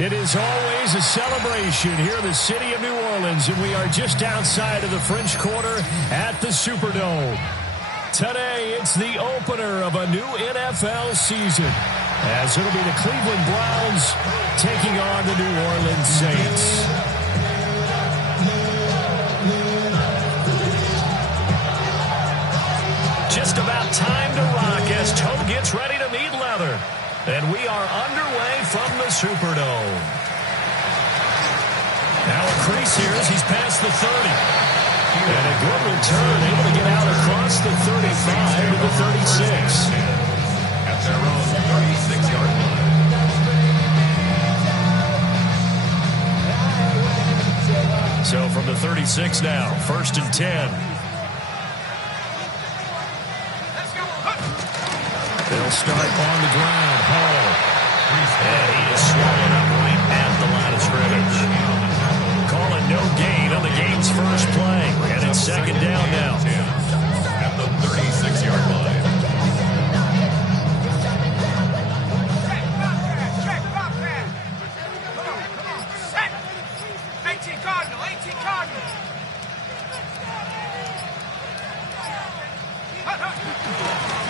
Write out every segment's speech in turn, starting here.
It is always a celebration here in the city of New Orleans, and we are just outside of the French Quarter at the Superdome. Today, it's the opener of a new NFL season, as it'll be the Cleveland Browns taking on the New Orleans Saints. Just about time to rock as Toe gets ready to meet leather. And we are underway from the Superdome. Now a crease here as he's past the 30. And a good return, able to get out across the 35 to the 36. At their own 36-yard line. So from the 36 now, 1st and 10. They'll start on the ground. Hall. And he is swallowed up right at the line of scrimmage. Calling no gain on the game's first play. And it's 2nd down now. At the 36-yard line. Set. 18 Cardinal. 18 Cardinal.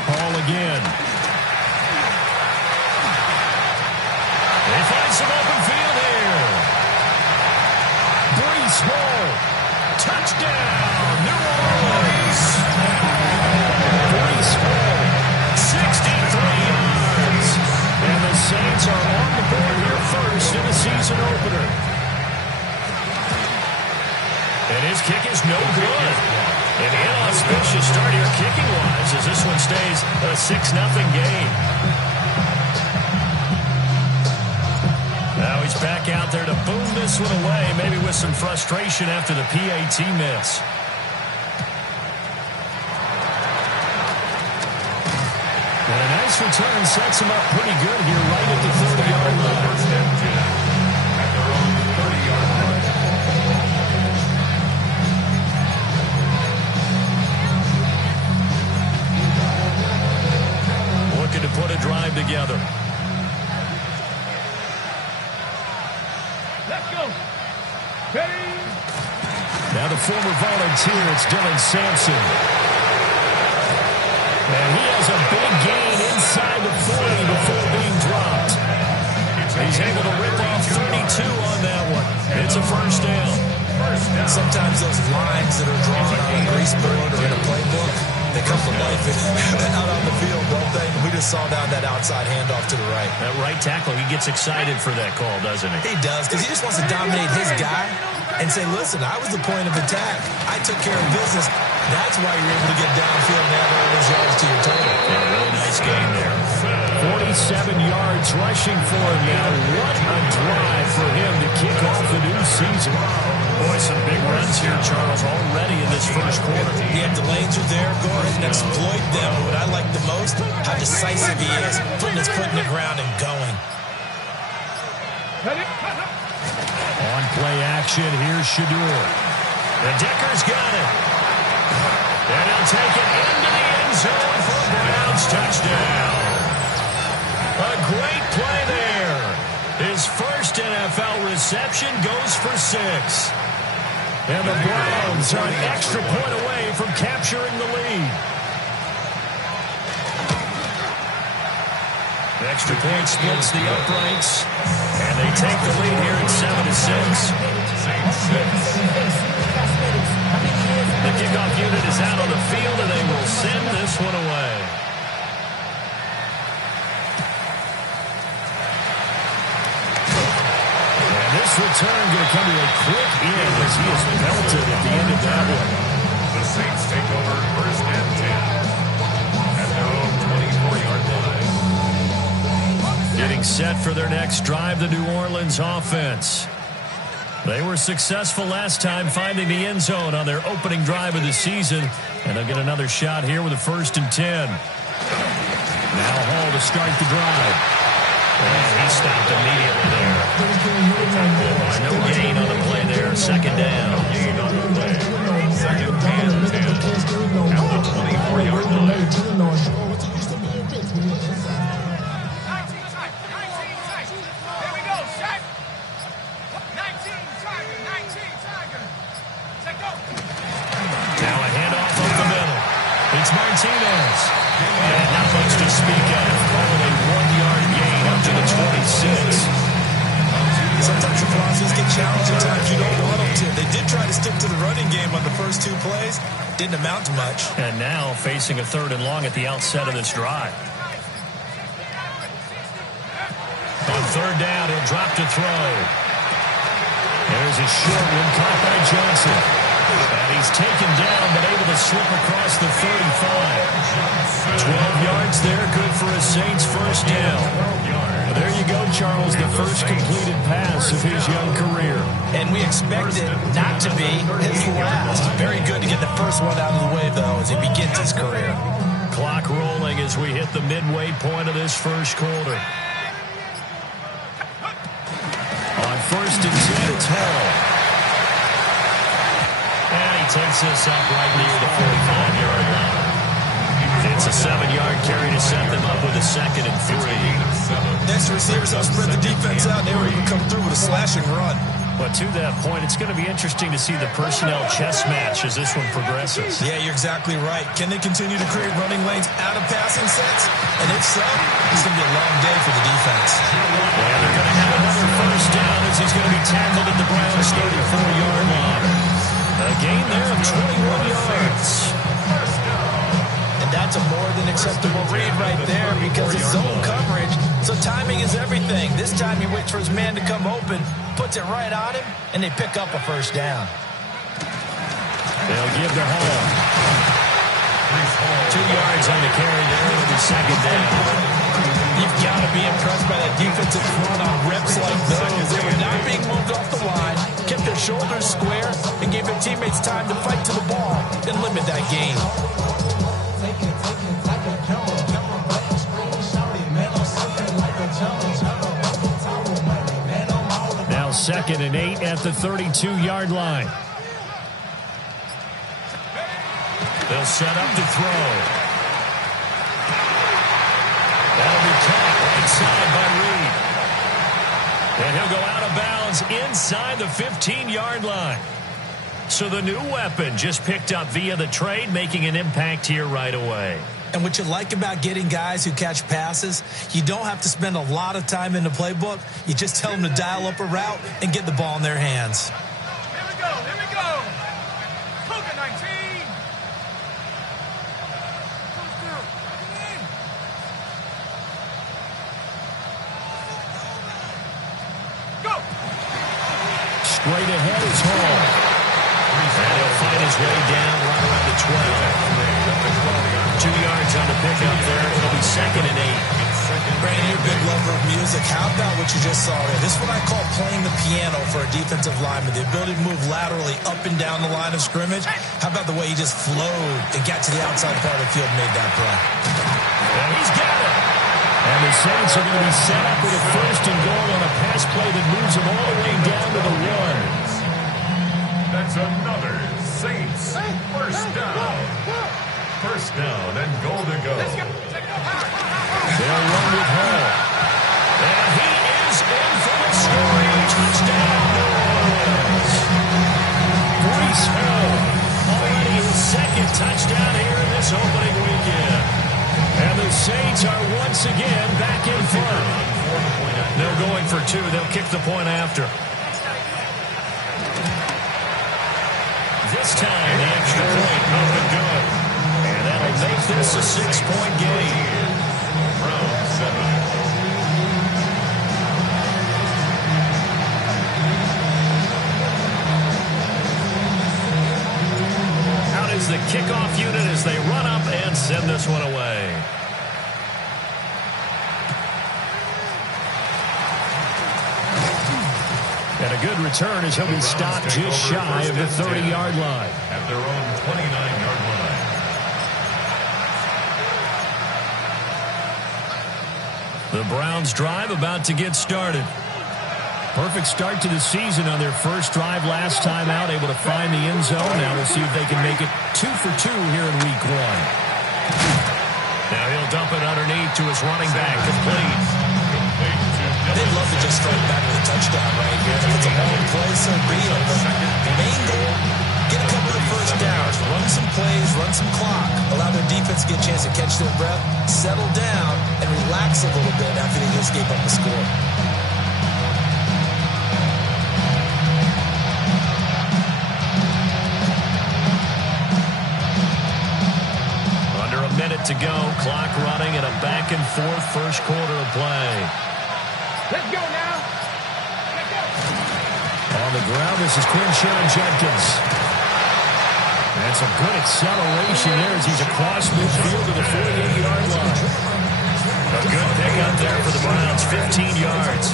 Hall again. They find some open field here. Breece Hall. Touchdown, New Orleans. Breece Hall, 63 yards. And the Saints are on the board here first in the season opener. And his kick is no good. An inauspicious start here kicking-wise as this one stays a 6-0 game. Now he's back out there to boom this one away, maybe with some frustration after the PAT miss. And a nice return sets him up pretty good here right at the 30-yard line. At their own 30-yard line. Looking to put a drive together. Now the former volunteer, it's Dylan Sampson. And he has a big gain inside the 40 before being dropped. He's able to rip off 32 on that one. It's a 1st down. Sometimes those lines that are drawn on a grease board or in a playbook, they come to life out on the field, don't they? We just saw down that outside handoff to the right. That right tackle, he gets excited for that call, doesn't he? He does, because he just wants to dominate his guy and say, listen, I was the point of attack. I took care of business. That's why you're able to get downfield and add all those yards to your total. Yeah, really nice game there. 47 yards rushing for him now. What a drive for him to kick off the new season. Boy, some big runs here, Charles, already in this first quarter. Yeah, the lanes are there. Go ahead and exploit them. What I like the most, how decisive he is, putting his foot in the ground and going. On play action, here's Shedeur. The Decker's got it. And he'll take it into the end zone for a Browns touchdown. A great play there. His first NFL reception goes for 6. And the Browns are an extra point away from capturing the lead. The extra point splits the uprights. And they take the lead here at 7-6. The kickoff unit is out on the field, and they will send this one away. And this return going to come to a quick end as he is belted at the end of that one. The Saints take over 1st and 10. At their own 24-yard line. Getting set for their next drive, the New Orleans offense. They were successful last time finding the end zone on their opening drive of the season, and they'll get another shot here with a 1st and 10. Now Hall to start the drive. And he stopped immediately there. No gain on the play there. 2nd down. Gain on the play. 2nd and 10. At the 24-yard line. Here we go, set. 26. Sometimes your philosophies get challenged at times you don't want them to. They did try to stick to the running game on the first 2 plays. Didn't amount to much. And now facing a 3rd and long at the outset of this drive. On 3rd down, he'll drop to throw. There's a short one caught by Johnson. And he's taken down, but able to slip across the 35. 12 yards there, good for a Saints first down. Well, there you go, Charles, the first completed pass of his young career. And we expect it not to be his last. Very good to get the first one out of the way, though, as he begins his career. Clock rolling as we hit the midway point of this first quarter. On 1st and 10, it's Hall. And he takes this up right near the 45-yard line. It's a 7-yard carry to set them up with a 2nd and 3. Next, receivers help spread the defense out, and they were able to come through with a slashing run. But to that point, it's going to be interesting to see the personnel chess match as this one progresses. Yeah, you're exactly right. Can they continue to create running lanes out of passing sets? And if so, it's going to be a long day for the defense. Yeah, they're going to have another first down as he's going to be tackled at the Browns' 34-yard line. A gain there of 21 yards. And that's a more than acceptable read right there because it's zone coverage, so timing is everything. This time he waits for his man to come open, puts it right on him, and they pick up a first down. They'll give the Hall. 2 yards on the carry there. It'll be 2nd down. You've got to be impressed by that defensive front on reps like those. They were not being moved off the line, kept their shoulders square, and gave their teammates time to fight to the ball and limit that gain. Now 2nd and 8 at the 32-yard line. They'll set up to throw. That'll be caught right side by Reed. And he'll go out of bounds inside the 15-yard line. So the new weapon just picked up via the trade, making an impact here right away. And what you like about getting guys who catch passes, you don't have to spend a lot of time in the playbook. You just tell them to dial up a route and get the ball in their hands. Here we go, here we go. Cougar 19. Go. Straight ahead is Hall. And he'll find his way down right around the 12. 2 yards on the pickup there. It'll be 2nd and 8. Brandon, you're a big lover of music. How about what you just saw there? This is what I call playing the piano for a defensive lineman. The ability to move laterally up and down the line of scrimmage. How about the way he just flowed and got to the outside part of the field and made that play? And he's got it. And the Saints are going to be set up with a 1st and goal on a pass play that moves them all the way down to the 1. That's another Saints first down. First down and goal to go. They'll run with Hall. And he is in for a scoring touchdown. Breece Hall, already his 2nd touchdown here in this opening weekend. And the Saints are once again back in front. They're going for 2. They'll kick the point after. This time, the extra point up and good. And that'll make this a 6-point game. Round 7. Out is the kickoff unit as they run up and send this one away. And a good return as he'll be stopped just shy of the 30-yard line. At their own 29-yard line. The Browns drive about to get started. Perfect start to the season on their first drive last time out, able to find the end zone. Now we'll see if they can make it 2 for 2 here in week 1. Now he'll dump it underneath to his running back, complete. They'd love to just strike back with a touchdown right here. If it's a long play, so be it. But the main goal, get a couple of first downs, run some plays, run some clock, allow their defense to get a chance to catch their breath, settle down, and relax relax a little bit after they just gave up the score. Under a minute to go, clock running in a back-and-forth first quarter of play. Let's go now. Let's go. On the ground, this is Quinshon Judkins. And some good acceleration there as he's across midfield to the 48-yard line. A good pickup there for the Browns, 15 yards.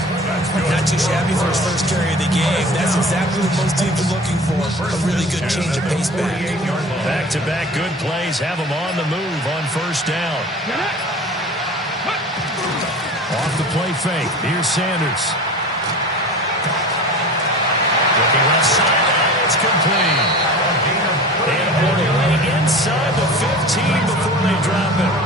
Not too shabby for his first carry of the game. That's exactly what most teams are looking for, a really good change of pace back. Back-to-back good plays have him on the move on first down. Off the play fake. Here's Sanders. Looking left sideline. It's complete. And on the way inside the 15 before they drop it.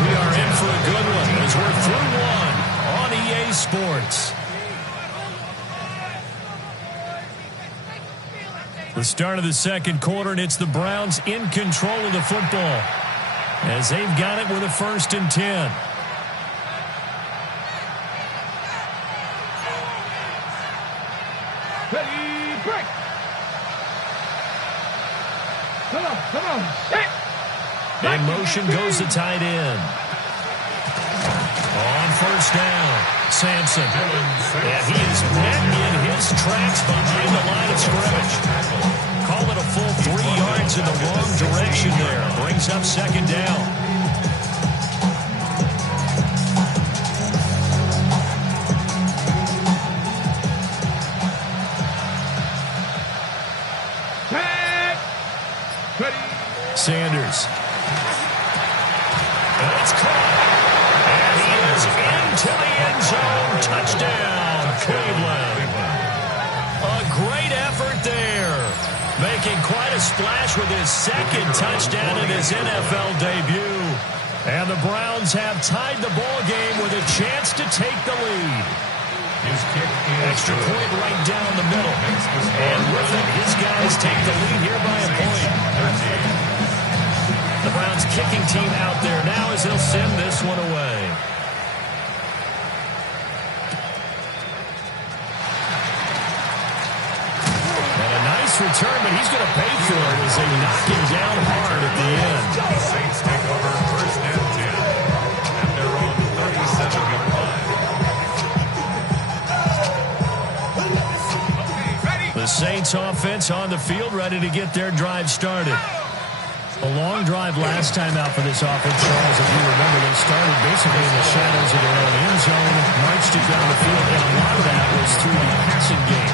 We are in for a good one as we're through one on EA Sports. The start of the second quarter, and it's the Browns in control of the football as they've got it with a 1st and 10. Ready, break. Come on. In motion goes the tight end. On first down, Sampson. And he is met in his tracks behind the line of scrimmage. Call it a full 3 yards in the wrong direction there. Brings up second down. Sanders. And it's caught. And he is into the end zone. Touchdown, Cleveland. A great effort there. Making quite a splash with his second touchdown in his NFL debut. And the Browns have tied the ball game with a chance to take the lead. Extra point right down the middle. And with it, his guys take the lead here by a point. The Browns kicking team out there now as they'll send this one away. And a nice return, but he's going to pay for it as they knock him down hard at the end. Saints take over 1st and 10 at their own 37-yard line. The Saints offense on the field, ready to get their drive started. A long drive last time out for this offense, Charles. If you remember, they started basically in the shadows of their own end zone, marched it down the field, and a lot of that was through the passing game.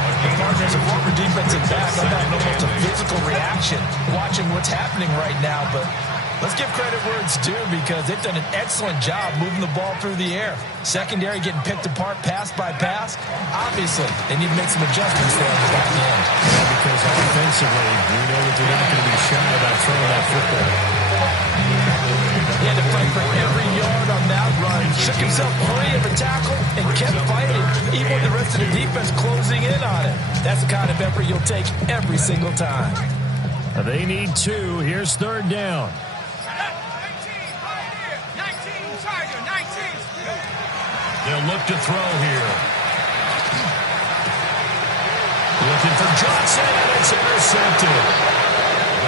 As a former defensive back, I've got almost a physical reaction watching what's happening right now, but let's give credit where it's due because they've done an excellent job moving the ball through the air. Secondary getting picked apart pass by pass. Obviously, they need to make some adjustments there on the back end. Yeah, because offensively, we know that they're not going to be shy about throwing that football. He had to fight for every yard on that run. Shook himself free of the tackle and kept fighting, even with the rest of the defense closing in on it. That's the kind of effort you'll take every single time. They need 2. Here's 3rd down. They'll look to throw here. Looking for Johnson, and it's intercepted.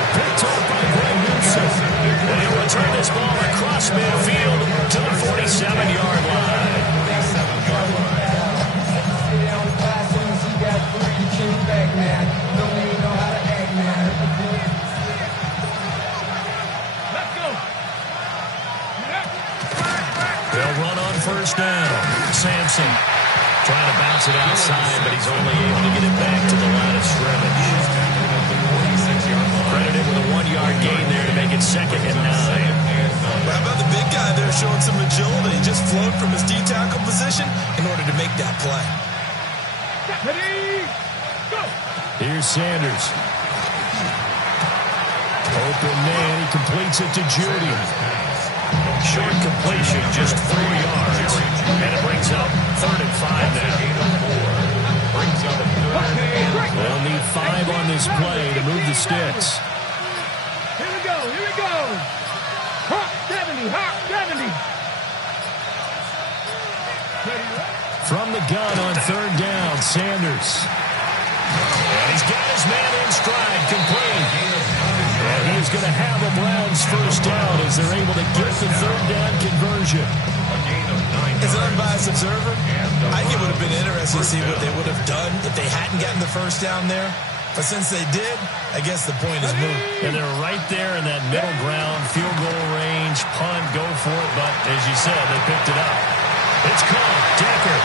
Picked up by Greg Newsom. And he'll return this ball across midfield to the 47-yard line. They'll run on first down. Sampson trying to bounce it outside, but he's only able to get it back to the line of scrimmage. Credited with a 1-yard gain there to make it 2nd and 9. How about the big guy there showing some agility? Just flowed from his D-tackle position in order to make that play. Ready, go. Here's Sanders. Open man, he completes it to Judy. Short completion, just 4 yards. And it brings up 3rd and 5 now. They'll need 5 on this play to move the sticks. Here we go. Pump 70, From the gun on third down, Sanders. And he's got his man in stride, complete. And he is going to have a Browns first down as they're able to get the third down conversion. As an unbiased observer, I think it would have been interesting to see what they would have done if they hadn't gotten the first down there. But since they did, I guess the point is moot. And they're right there in that middle ground, field goal range, punt, go for it. But as you said, they picked it up. It's caught, Decker.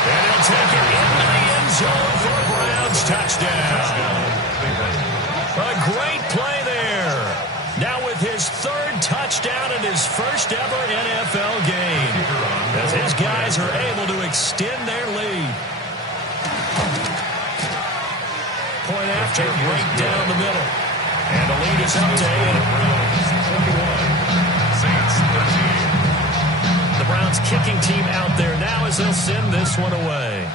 And he'll take it into the end zone for a Browns touchdown. A great play there. Now with his third touchdown in his first ever NFL game, as his guys are able to extend their lead. Point after, right down the middle. And the lead is up to 8. The Browns kicking team out there now as they'll send this one away.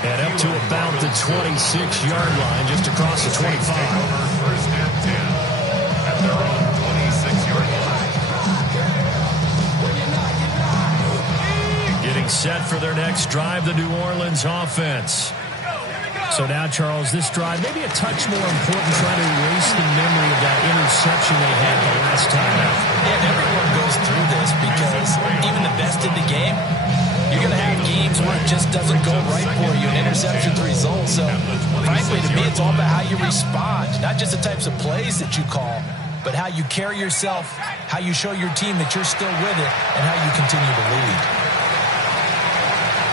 And up to about the 26-yard line, just across the 25. First and 10 at their own 26-yard line. Getting set for their next drive, the New Orleans offense. So now, Charles, this drive maybe a touch more important, trying to erase the memory of that interception they had the last time out. Yeah, everyone goes through this because even the best in the game, you're going to have games where it just doesn't go right for you. An interception the result. So, frankly, to me, it's all about how you respond, not just the types of plays that you call, but how you carry yourself, how you show your team that you're still with it, and how you continue to lead.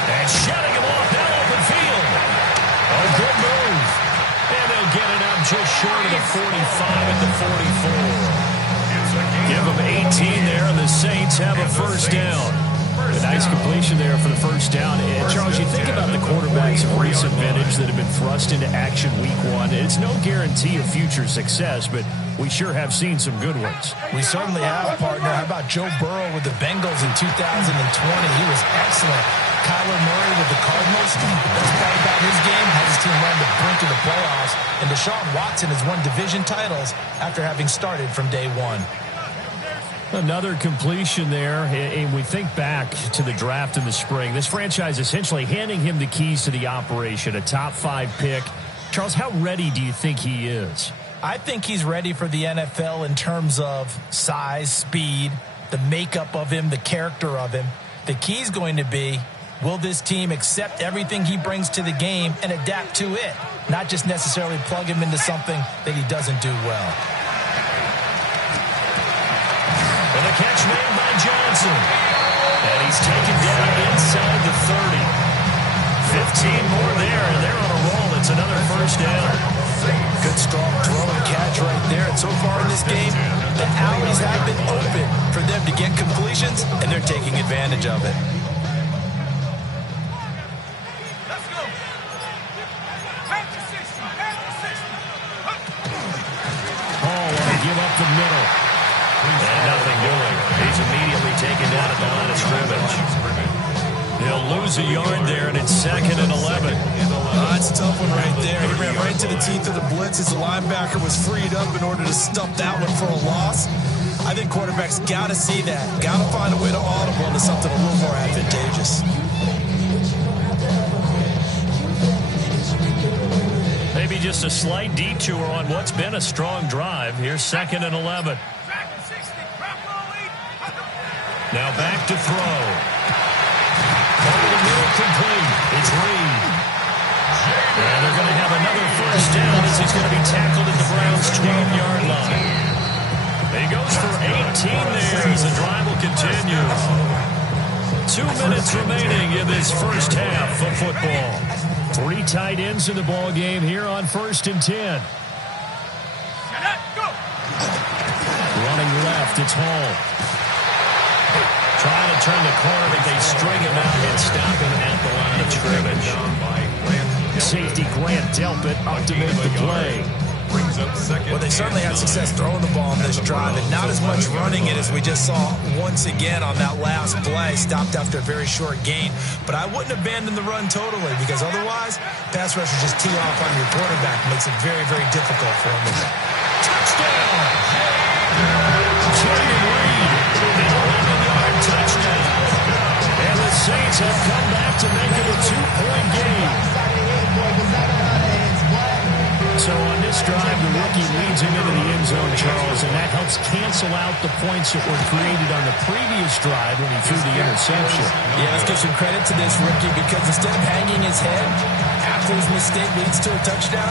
And shutting him off that open field. A good move. And they'll get it up just short of the 45 at the 44. Give them 18 there, and the Saints have a first down. A nice completion there for the first down. And, Charles, you think about the quarterbacks of recent vintage that have been thrust into action week one. It's no guarantee of future success, but we sure have seen some good ones. We certainly have, partner. How about Joe Burrow with the Bengals in 2020? He was excellent. Kyler Murray with the Cardinals. The best part about his game had his team run the brink of the playoffs. And Deshaun Watson has won division titles after having started from day one. Another completion there, and we think back to the draft in the spring. This franchise essentially handing him the keys to the operation, a top 5 pick. Charles, how ready do you think he is? I think he's ready for the NFL in terms of size, speed, the makeup of him, the character of him. The key is going to be, will this team accept everything he brings to the game and adapt to it, not just necessarily plug him into something that he doesn't do well. And the catch made by Johnson. And he's taken down inside the 30. 15 more there, and they're on a roll. It's another first down. Good, strong throw and catch right there. And so far in this game, the alleys have been open for them to get completions, and they're taking advantage of it. Let's go. Back to 60. Back to 60. Hall want to give up the middle. And nothing doing. He's immediately taken down at the line of scrimmage. He'll lose a yard there, and it's 2nd and 11. That's a tough one right there. He ran right to the teeth of the blitz as the linebacker was freed up in order to stop that one for a loss. I think quarterbacks got to see that. Got to find a way to audible into something a little more advantageous. Maybe just a slight detour on what's been a strong drive. Here's 2nd and 11. Now back to throw. Over the middle, complete. It's Reed. And they're going to have another first down as he's going to be tackled at the Browns' 12-yard line. He goes for 18 there as the drive will continue. 2 minutes remaining in this first half of football. 3 tight ends in the ball game here on 1st and 10. Running left, it's Hall. Trying to turn the corner, but they string him out and stop him at the line of scrimmage. Safety Grant Delpit up to make the play. brings up second. Well, they certainly had success throwing the ball on this drive, and not as much running it as we just saw once again on that last play. Stopped after a very short gain. But I wouldn't abandon the run totally, because otherwise, pass rushers just tee off on your quarterback. Makes it very, very difficult for him. Touchdown! Jordan Reed, an 11-yard touchdown. And the Saints have come back to make it a 2-point game. So on this drive, the rookie leads him into the end zone, Charles, and that helps cancel out the points that were created on the previous drive when he threw the interception. Yeah, let's give some credit to this rookie, because instead of hanging his head after his mistake leads to a touchdown,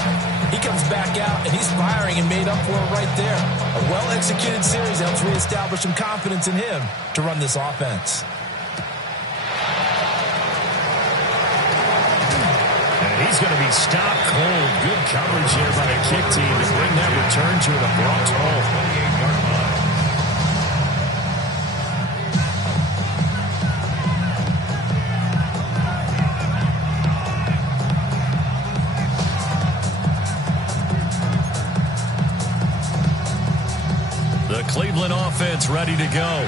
he comes back out and he's firing and made up for it right there. A well-executed series helps reestablish some confidence in him to run this offense. He's going to be stopped cold. Good coverage here by the kick team to bring that return to an abrupt halt. 28-yard line. The Cleveland offense ready to go.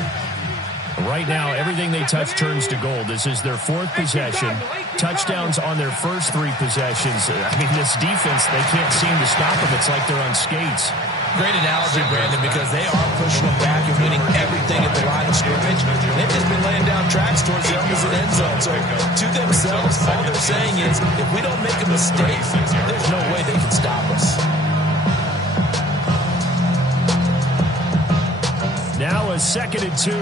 Right now, everything they touch turns to gold. This is their fourth possession. Touchdowns on their first three possessions. I mean, this defense, they can't seem to stop them. It's like they're on skates. Great analogy, Brandon, because they are pushing them back and winning everything at the line of scrimmage. They've just been laying down tracks towards the opposite end zone. So to themselves, all they're saying is, if we don't make a mistake, there's no way they can stop us. Now a 2nd and 2.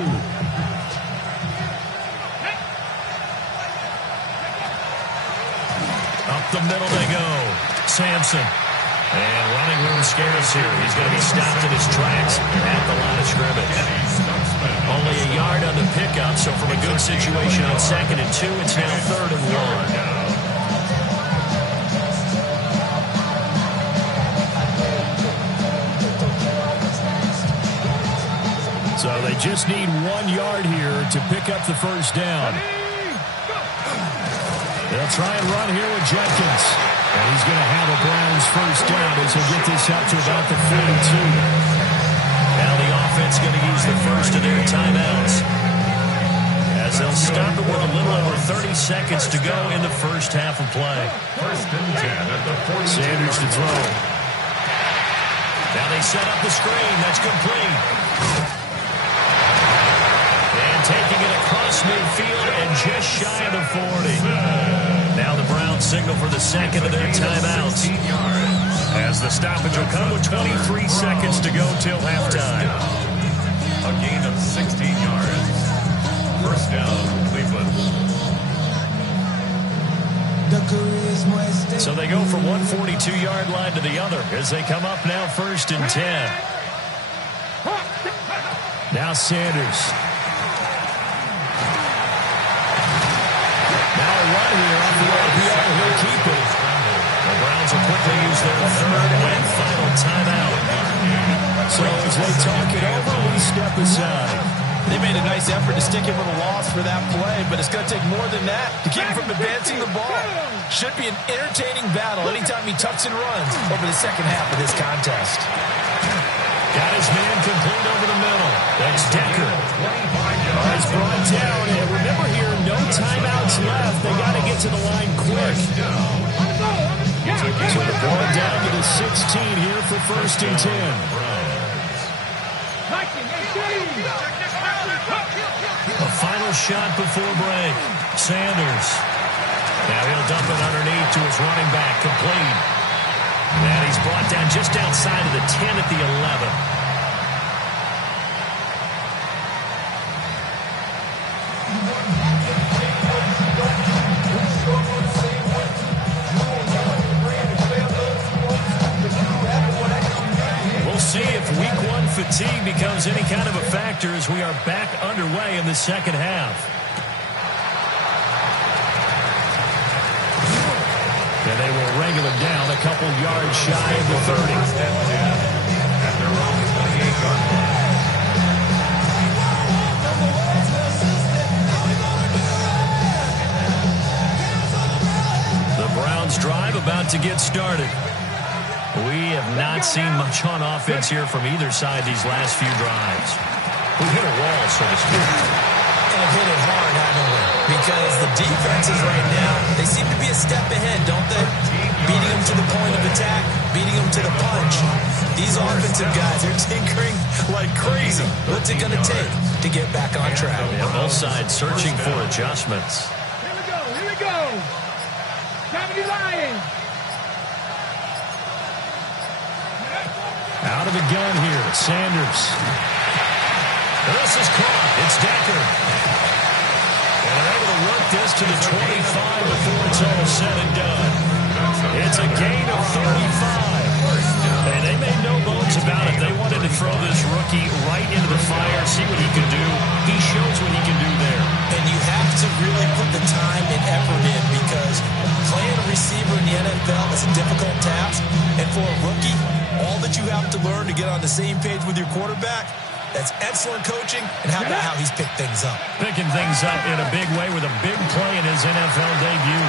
Up the middle they go. Sampson. And running room scarce here. He's going to be stopped in his tracks at the line of scrimmage. Only a yard on the pickup, so from a good situation on 2nd and 2, it's now 3rd and 1. So they just need 1 yard here to pick up the first down. They'll try and run here with Jenkins. And he's going to have a Browns first down as he'll get this up to about the 42. Now the offense going to use the first of their timeouts, as they'll stop it with a little over 30 seconds to go in the first half of play. 1st and 10 at the 40. Sanders to throw. Now they set up the screen. That's complete. And taking it across midfield and just shy of the 40. Now the Browns signal for the second of their timeouts, as the stoppage will come with 23 seconds to go till halftime. A gain of 16 yards. First down, Cleveland. So they go from one 42-yard line to the other as they come up now 1st and 10. Now Sanders. Run here off the RPO. He'll keep it. The Browns will quickly use their 3rd and final timeout. So as they talk it over, we step aside. They made a nice effort to stick him with a loss for that play, but it's going to take more than that to keep him from advancing the ball. Should be an entertaining battle anytime he tucks and runs over the second half of this contest. Got his man complete over the middle. That's Decker. He's brought down, and remember here, no timeouts left. They got to get to the line quick. So the ball down to the 16 here for 1st and 10. A final shot before break. Sanders. Now he'll dump it underneath to his running back, complete. And he's brought down just outside of the 10 at the 11. We'll see if week 1 fatigue becomes any kind of a factor as we are back underway in the second half. And they will regular down a couple yards shy of the 30. At their own 28-yard line. The Browns drive about to get started. We have not seen much on offense here from either side these last few drives. We hit a wall, so to speak. And hit it hard, haven't we? Because the defenses right now, they seem to be a step ahead, don't they? Beating them to the point of attack, beating them to the punch. These offensive guys, they're tinkering like crazy. What's it going to take to get back on track? Yeah, both sides searching for adjustments. Here we go. Here we go. Cavalry Lions. Out of the gun here, Sanders. This is caught. It's Decker. And they're able to work this to the 25 before it's all said and done. It's a gain of 35. And they made no bones about it. They wanted to throw this rookie right into the fire, see what he can do. He shows what he can do there. And you have to really put the time and effort in because playing a receiver in the NFL is a difficult task. And for a rookie, all that you have to learn to get on the same page with your quarterback, that's excellent coaching. And how about how he's picked things up? Picking things up in a big way with a big play in his NFL debut.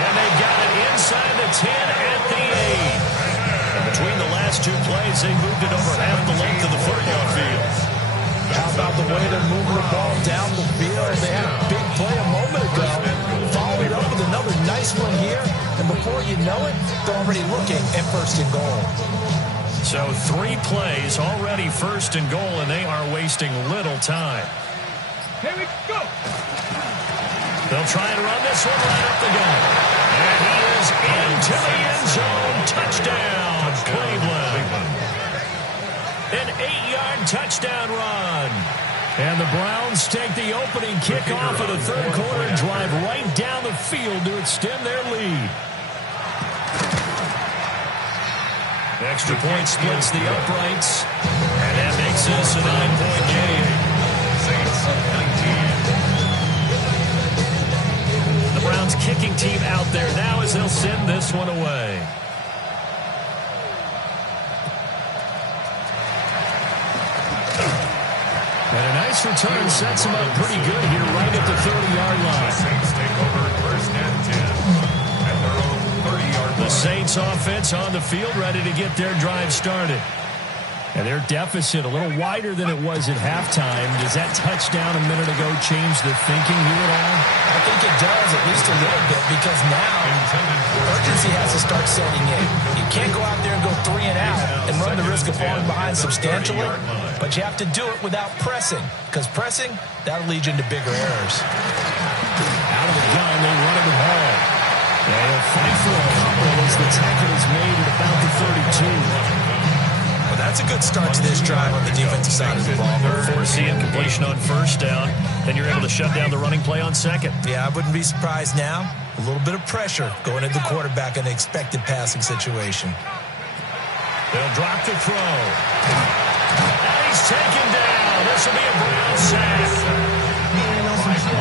And they've got it inside the 10 at the 8. And between the last two plays, they moved it over half the length of the football field. How about the way they're moving the ball down the field? They had a big play a moment ago. Followed it up with another nice one here. And before you know it, they're already looking at first and goal. So 3 plays already first and goal, and they are wasting little time. Here we go. They'll try and run this one right up the gut. And he is into the end zone. Touchdown, Cleveland. An 8-yard touchdown run. And the Browns take the opening kickoff of the third quarter and drive right down the field to extend their lead. Extra point splits the uprights. And that makes this a 9-point game. The Browns kicking team out there now as they'll send this one away. And a nice return sets them up pretty good here right at the 30-yard line. Saints take over first and 10 at their own 30-yard line. The Saints offense on the field ready to get their drive started. And their deficit a little wider than it was at halftime. Does that touchdown a minute ago change the thinking here at all? I think it does, at least a little bit, because now urgency has to start setting in. You can't go out there and go 3 and out and run the risk of falling behind substantially, but you have to do it without pressing, because pressing, that'll lead you into bigger errors. Out of the gun, they run it with Hall. They'll fight for a couple as the tackle is made at about the 32. Well, that's a good start to this drive on the defensive side of the ball. Forcing completion on first down, then you're able to shut down the running play on second. Yeah, I wouldn't be surprised now. A little bit of pressure going at the quarterback in an expected passing situation. They'll drop the throw. And he's taken down. This will be a Brown sack.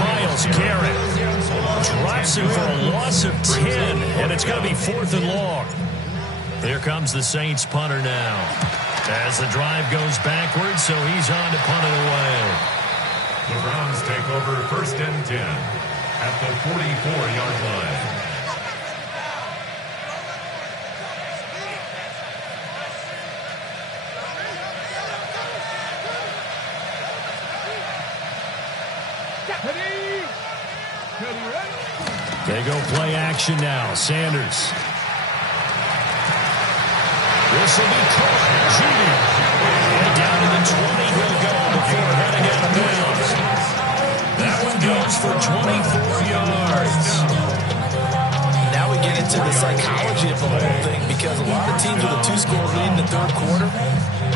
Myles Garrett drops him for a loss of 10, and it's going to be 4th and long. Here comes the Saints punter now. As the drive goes backwards, so he's on to punt it away. The Browns take over first and 10 at the 44-yard line. They go play action now. Sanders. This will be caught. Judy. And down to the 20 he'll go before heading out of bounds. That one goes for 24 yards. Now we get into the psychology of the whole thing, because a lot of teams with a 2-score lead in the third quarter,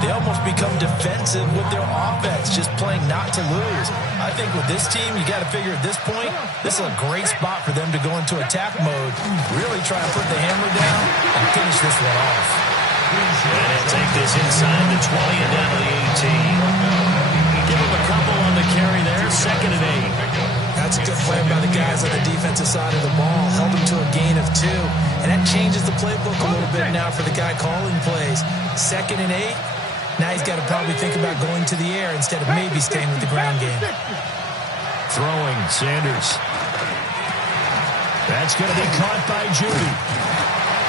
they almost become defensive with their offense, just playing not to lose. I think with this team, you got to figure at this point, this is a great spot for them to go into attack mode, really try and put the hammer down and finish this one off. And they'll take this inside the 20 and down to the 18. Give him a couple on the carry there, 2nd and 8. That's a good play by the guys on the defensive side of the ball. Held them to a gain of 2. And that changes the playbook a little bit now for the guy calling plays. 2nd and 8. Now he's got to probably think about going to the air instead of maybe staying with the ground game. Throwing, Sanders. That's going to be caught by Judy.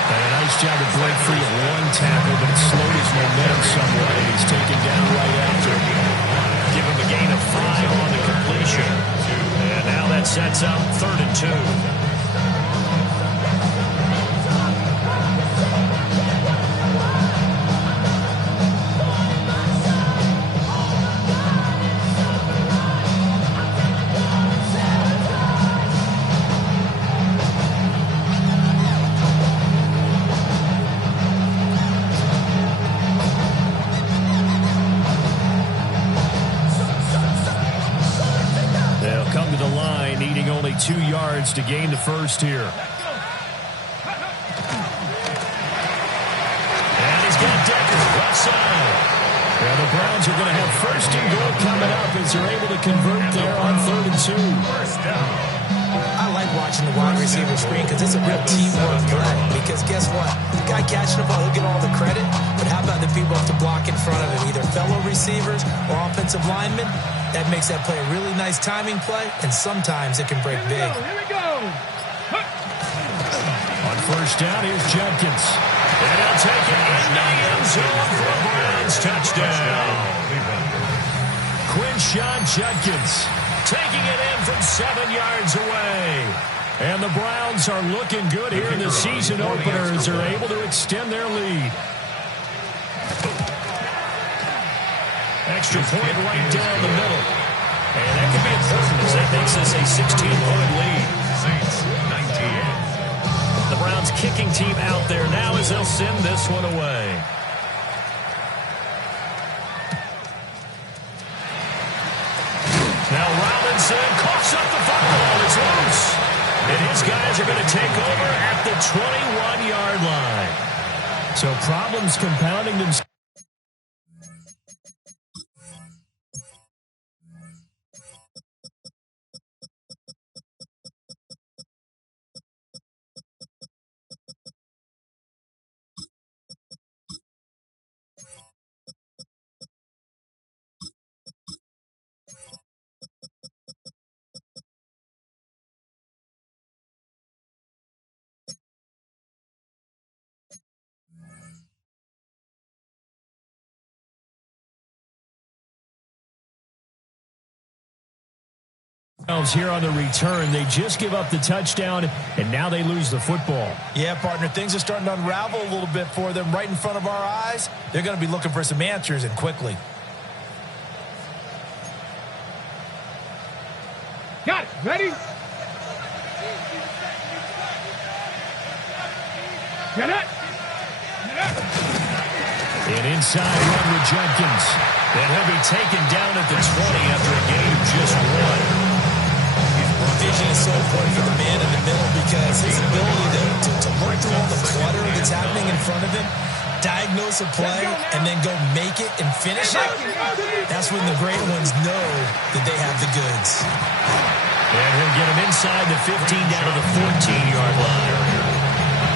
And a nice job to break free of one tackle, but it slowed his momentum somewhat, and he's taken down right after. Give him a gain of 5 on the completion. And now that sets up 3rd and 2. Come to the line, needing only 2 yards to gain the first here. And he's got Deckers left side. And the Browns are going to have 1st and goal coming up as they're able to convert there on 3rd and 2. I like watching the wide receiver screen because it's a real teamwork play. Because guess what? The guy catching the ball, he'll get all the credit. But how about the people have to block in front of him, either fellow receivers or offensive linemen? That makes that play a really nice timing play, and sometimes it can break big. Here we go. On 1st down, here's Judkins. And he'll take it into the end zone for a Browns touchdown. Quinshon Judkins taking it in from 7 yards away. And the Browns are looking good here in the season opener as they're able to extend their lead. Extra point right down the middle. And that could be important as that makes this a 16-point lead. Saints, 19. The Browns kicking team out there now as they'll send this one away. Now Robinson coughs up the football. It's loose. And his guys are going to take over at the 21-yard line. So problems compounding themselves. Here on the return, they just give up the touchdown, and now they lose the football. Yeah, partner, things are starting to unravel a little bit for them right in front of our eyes. They're going to be looking for some answers, and quickly. Got it. Ready? Get it. An inside run with Judkins. And he'll be taken down at the 20 after a gain of just 1. Vision is so important for the man in the middle because his ability to look through all the clutter that's happening in front of him, diagnose a play, and then go make it and finish it, that's when the great ones know that they have the goods. And he'll get him inside the 15 down to the 14-yard line.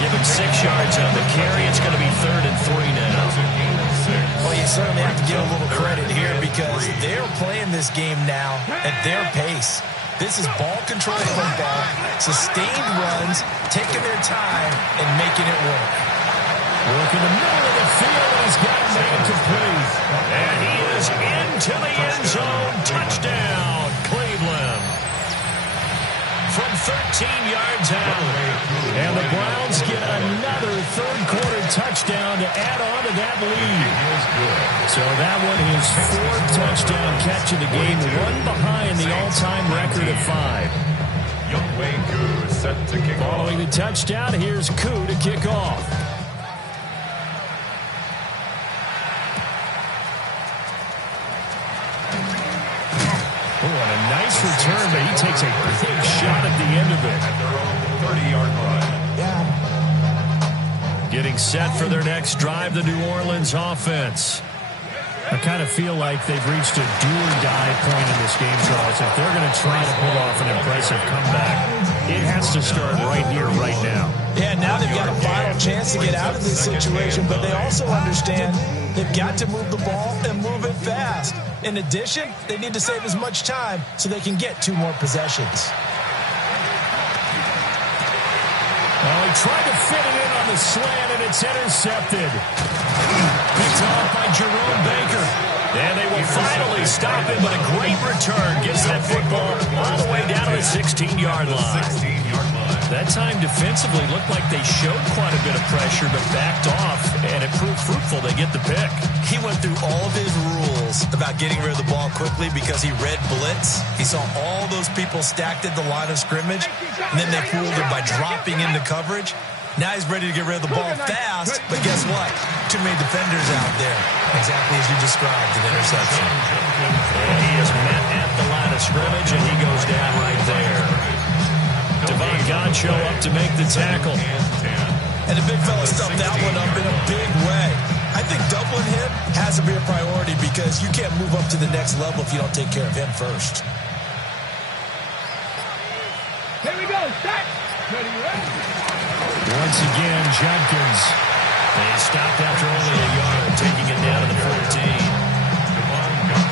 Give him 6 yards on the carry. It's going to be 3rd and 3 now. Well, you certainly have to give a little credit here because they're playing this game now at their pace. This is ball control football, sustained runs, taking their time, and making it work. Working the middle of the field, and he's got a man complete. And he is into the end zone. Touchdown, Cleveland. From 13 yards out. And the Browns get another third-quarter touchdown to add on to that lead. So that one is 4th touchdown catch of the game, one behind the all-time record of 5. Younghoe Koo set to kick off. Following the touchdown, here's Koo to kick off. Oh, and a nice return, but he takes a big shot at the end of it. At their own 30-yard line. Getting set for their next drive, the New Orleans offense. I kind of feel like they've reached a do-or-die point in this game, Charles. If they're going to try to pull off an impressive comeback, it has to start right here, right now. Yeah, now they've got a final chance to get out of this situation, but they also understand they've got to move the ball and move it fast. In addition, they need to save as much time so they can get 2 more possessions. Well, he tried to fit it in on the slant, and it's intercepted. Picked off by Jerome Baker. And they will finally stop him, but a great return gets that football all the way down to the 16-yard line. 16-yard line. That time defensively looked like they showed quite a bit of pressure, but backed off, and it proved fruitful. They get the pick. He went through all of his rules about getting rid of the ball quickly because he read blitz. He saw all those people stacked at the line of scrimmage, and then they fooled him by dropping into coverage. Now he's ready to get rid of the ball fast, but guess what? Too many defenders out there. Exactly as you described, an interception. And he is met at the line of scrimmage, and he goes down right there. Devon Goncho up to make the tackle. And the big fella stuffed that one up in a big way. I think doubling him has to be a priority because you can't move up to the next level if you don't take care of him first. Here we go. Set. Ready, ready. Once again, Judkins. They stopped after only a yard, taking it down to the 14.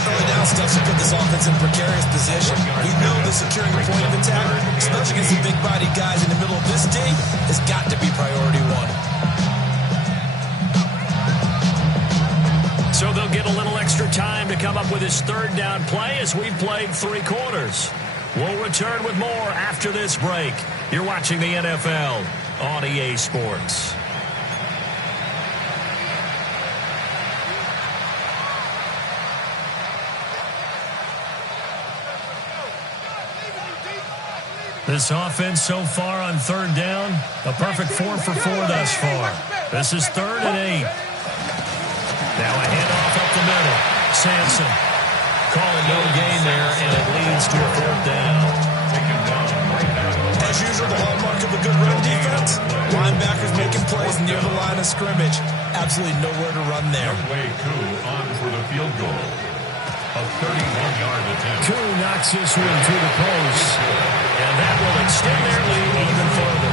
Early down stuff to put this offense in a precarious position. We know that securing a point of attack, especially against the big-bodied guys in the middle of this D, has got to be priority one. So they'll get a little extra time to come up with his third down play as we've played 3 quarters. We'll return with more after this break. You're watching the NFL on EA Sports. This offense so far on third down, a perfect 4 for 4 thus far. This is 3rd and 8. Now a handoff up the middle. Sampson calling no gain there, and it leads to a 4th down. As usual, the hallmark of a good run defense, linebackers making plays near the line of scrimmage. Absolutely nowhere to run there. Way Koo on for the field goal. A 31-yard attempt. Koo knocks this one to the post, and that will extend their lead even further.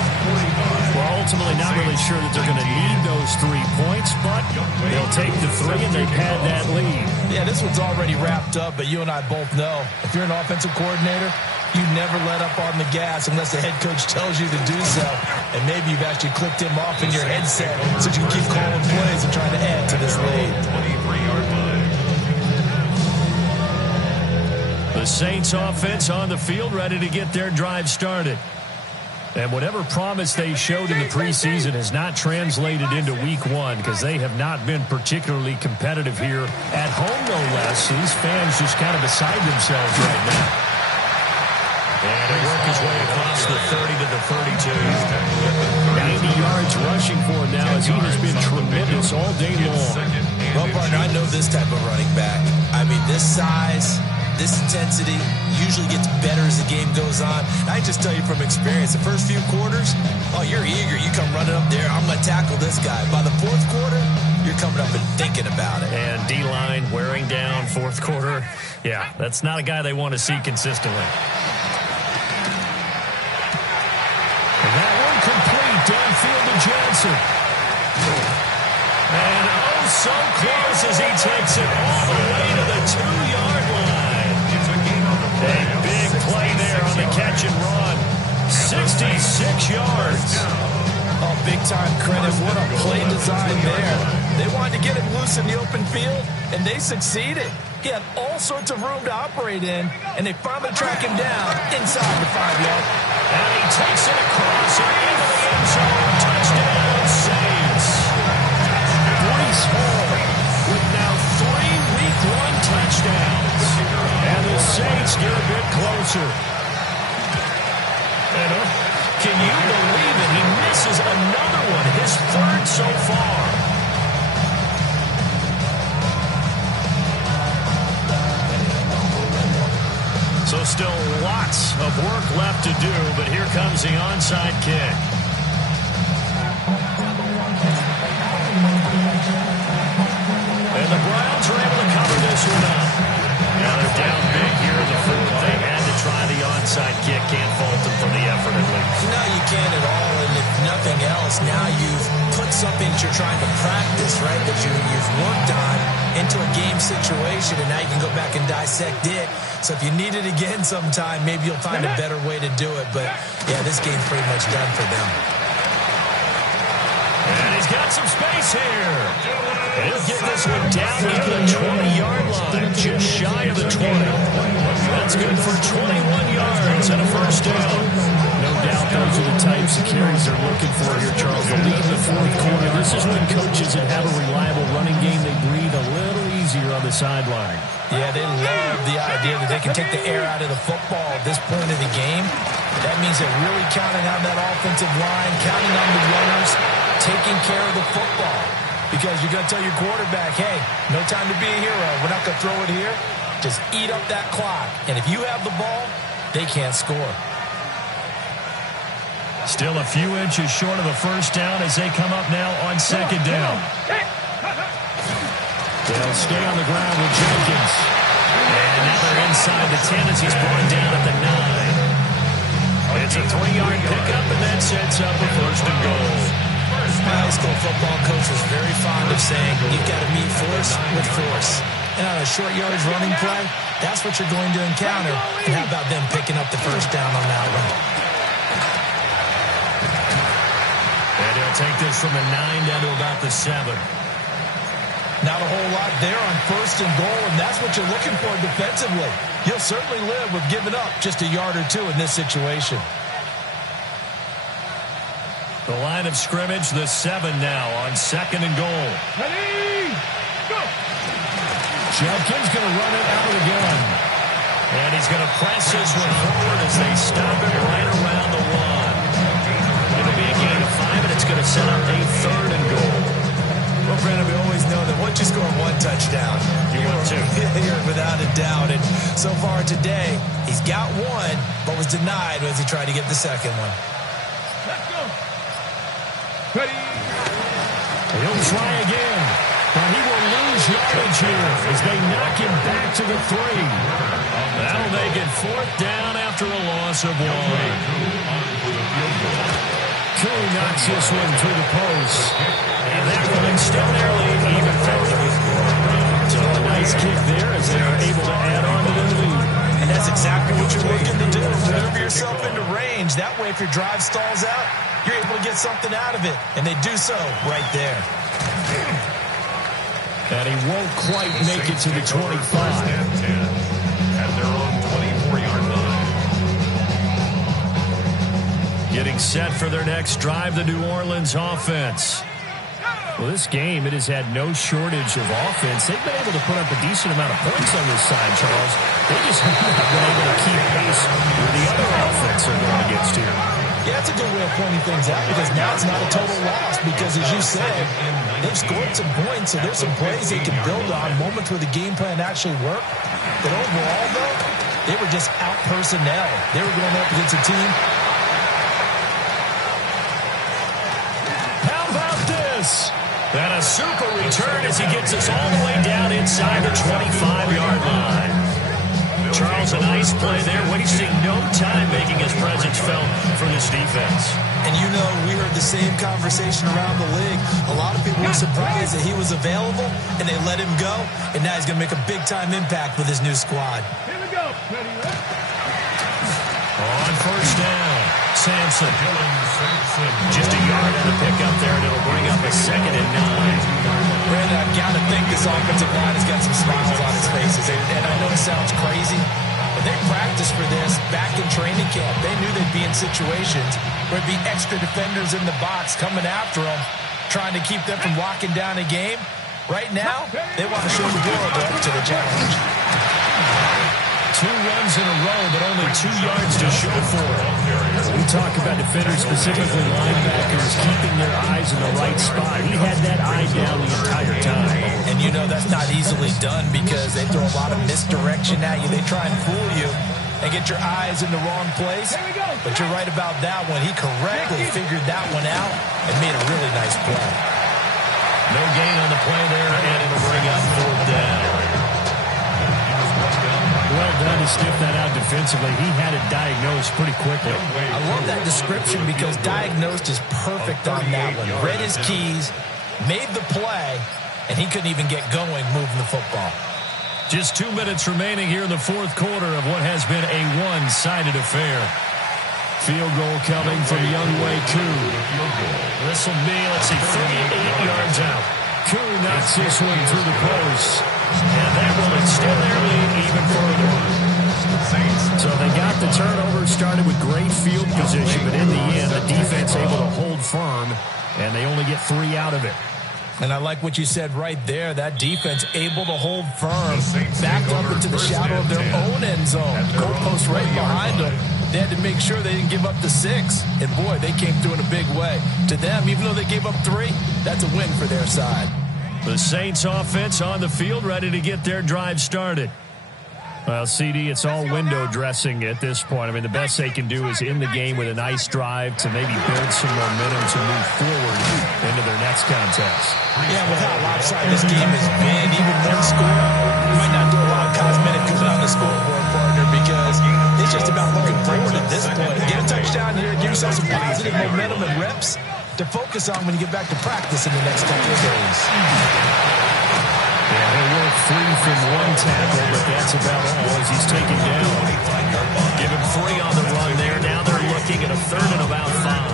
We're ultimately not really sure that they're going to need those 3 points, but they'll take the 3 and they pad that lead. Yeah, this one's already wrapped up, but you and I both know if you're an offensive coordinator, you never let up on the gas unless the head coach tells you to do so. And maybe you've actually clicked him off in your headset so you can keep calling plays and trying to add to this lead. 23-yard line. The Saints offense on the field ready to get their drive started. And whatever promise they showed in the preseason has not translated into week 1 because they have not been particularly competitive here at home, no less. So these fans just kind of beside themselves right now. And he'll work his way across the 30 to the 32. 90 yards rushing for him now as he has been tremendous all day long. Well, partner, I know this type of running back. I mean, this size, this intensity usually gets better as the game goes on. I just tell you from experience, the first few quarters, oh, you're eager. You come running up there, I'm going to tackle this guy. By the 4th quarter, you're coming up and thinking about it. And D-line wearing down 4th quarter. Yeah, that's not a guy they want to see consistently. And that one complete downfield to Johnson. And oh, so close as he takes it all the way to the 2-yard line. A big play there on the catch and run. 66 yards. Oh, big-time credit. What a play design there. They wanted to get him loose in the open field, and they succeeded. He had all sorts of room to operate in, and they finally track him down inside the 5-yard. And he takes it across and into the end zone. Touchdown, Saints. Breece Hall with now 3 Week 1 touchdowns. And the Saints get a bit closer. And can you believe it? He misses another one, his 3rd so far. So still lots of work left to do, but here comes the onside kick. And the Browns are able to cover this one up. Now they're down big here in the 4th. They had to try the onside kick. Can't fault them for the effort at least. No, you can't at all. And if nothing else, now you've put something that you're trying to practice, right, that you've worked on into a game situation, and now you can go back and dissect it. So if you need it again sometime, maybe you'll find a better way to do it. But, yeah, this game's pretty much done for them. some space here. And he'll get this one down near the 20-yard line, just shy of the 20. That's good for 21 yards and a first down. No doubt those are the types of carries they're looking for here, Charles. The lead in the fourth quarter. This is when coaches that have a reliable running game, they breathe a little easier on the sideline. Yeah, they love the idea that they can take the air out of the football at this point of the game. That means they're really counting on that offensive line, counting on the runners, taking care of the football. Because you're going to tell your quarterback, hey, no time to be a hero. We're not going to throw it here. Just eat up that clock. And if you have the ball, they can't score. Still a few inches short of the first down as they come up now on second down. They'll stay on the ground with Jenkins. And now they're inside the 10 as he's brought down at the 9. It's a 3-yard pickup, and that sets up a first and goal. My high school football coach was very fond of saying, you've got to meet force with force. And on a short yardage running play, that's what you're going to encounter. And how about them picking up the first down on that one? And he'll take this from the 9 down to about the 7. Not a whole lot there on first and goal, and that's what you're looking for defensively. You'll certainly live with giving up just a yard or two in this situation. The line of scrimmage, the 7 now on second and goal. Ready, go! Jenkins going to run it out of the gun. And he's going to press this one forward as they stop it right around the 1. It'll be a gain of 5, and it's going to set up a third and goal. Well, Brandon, we always know that once you score one touchdown, you're without a doubt. And so far today, he's got one, but was denied as he tried to get the second one. Let's go! Ready? He'll try again. But he will lose yardage here as they knock him back to the 3. That'll make it fourth down after a loss of 1. Curry knocks this one through the post. And that will extend their lead even further. So a nice kick there as they are able to add on to their lead. And that's exactly what you're looking to do. Maneuver yourself into range. That way, if your drive stalls out, you're able to get something out of it. And they do so right there. And he won't quite make it to the 25. At their own 24-yard line. Getting set for their next drive, the New Orleans offense. Well, this game, it has had no shortage of offense. They've been able to put up a decent amount of points on this side, Charles. They just haven't been able to keep pace with the other offense they're going against here. Yeah, that's a good way of pointing things out because now it's not a total loss because, as you said, they've scored some points, so there's some plays they can build on, moments where the game plan actually worked. But overall, though, they were just out-personnel. They were going up against a team. How about this? And a super return as he gets us all the way down inside the 25-yard line. Charles, a nice play there, wasting no time making his presence felt for this defense. And you know, we heard the same conversation around the league. A lot of people were surprised that he was available, and they let him go, and now he's going to make a big-time impact with his new squad. Here we go. Ready, ready. On first down, Sampson. Just a yard on the pickup there, and it'll bring up a 2nd and 9. Brandon, I've got to think this offensive line has got some smiles on its faces. And I know it sounds crazy, but they practiced for this back in training camp. They knew they'd be in situations where there'd be extra defenders in the box coming after them, trying to keep them from locking down a game. Right now, they want to show the world they're up to the challenge. 2 runs in a row, but only 2 yards to show for it. We talk about defenders, specifically linebackers, keeping their eyes in the right spot. He had that eye down the entire time. And you know that's not easily done because they throw a lot of misdirection at you. They try and fool you and get your eyes in the wrong place. But you're right about that one. He correctly figured that one out and made a really nice play. No gain on the play there, and it'll bring up fourth down. Well done to sniff that out defensively. He had it diagnosed pretty quickly. I love that description because diagnosed is perfect on that one. Read his keys, made the play, and he couldn't even get going moving the football. Just 2 minutes remaining here in the fourth quarter of what has been a one-sided affair. Field goal coming from Younghoe Koo. This will be, 38 yards out. Koo knocks this one through the post. And that will extend their lead even further. So they got the turnover, started with great field position, but in the end, the defense able to hold firm, and they only get 3 out of it. And I like what you said right there. That defense able to hold firm, backed up into the shadow of their own end zone. Goalpost right behind them. They had to make sure they didn't give up the 6. And, boy, they came through in a big way. To them, even though they gave up 3, that's a win for their side. The Saints offense on the field, ready to get their drive started. Well, CD, it's all window dressing at this point. I mean, the best they can do is in the game with a nice drive to maybe build some momentum to move forward into their next contest. Yeah, with how lopsided this game has been, even one score, you might not do a lot of cosmetic good on the scoreboard, partner, because it's just about looking forward at this point. Get a touchdown here, give yourself some positive momentum and reps to focus on when you get back to practice in the next couple of days. Yeah, they work free from one tackle, but that's about all as he's taken down. Give him 3 on the run there. Now they're looking at a 3rd and about 5.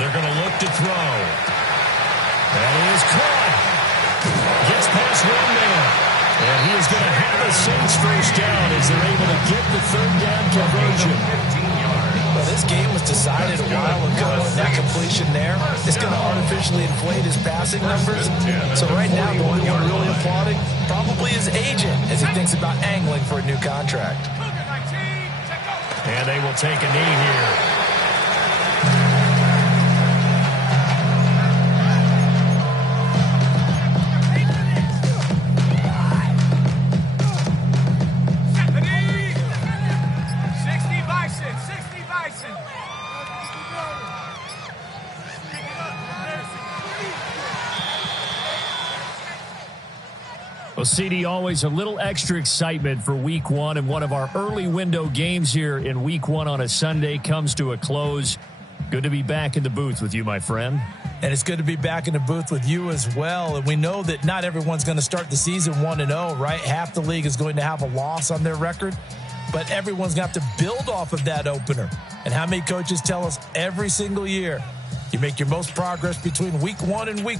They're going to look to throw. That is caught. Gets past one man. And he is going to have a Saints first down as they're able to get the 3rd down conversion. Well, this game was decided a while ago, and that completion there is going to artificially inflate his passing numbers. So right now, the only one really applauding probably his agent as he thinks about angling for a new contract. And they will take a knee here. Well, CD, always a little extra excitement for Week 1, and one of our early window games here in Week 1 on a Sunday comes to a close. Good to be back in the booth with you, my friend. And it's good to be back in the booth with you as well. And we know that not everyone's going to start the season 1-0, right? Half the league is going to have a loss on their record, but everyone's going to have to build off of that opener. And how many coaches tell us every single year, you make your most progress between Week 1 and Week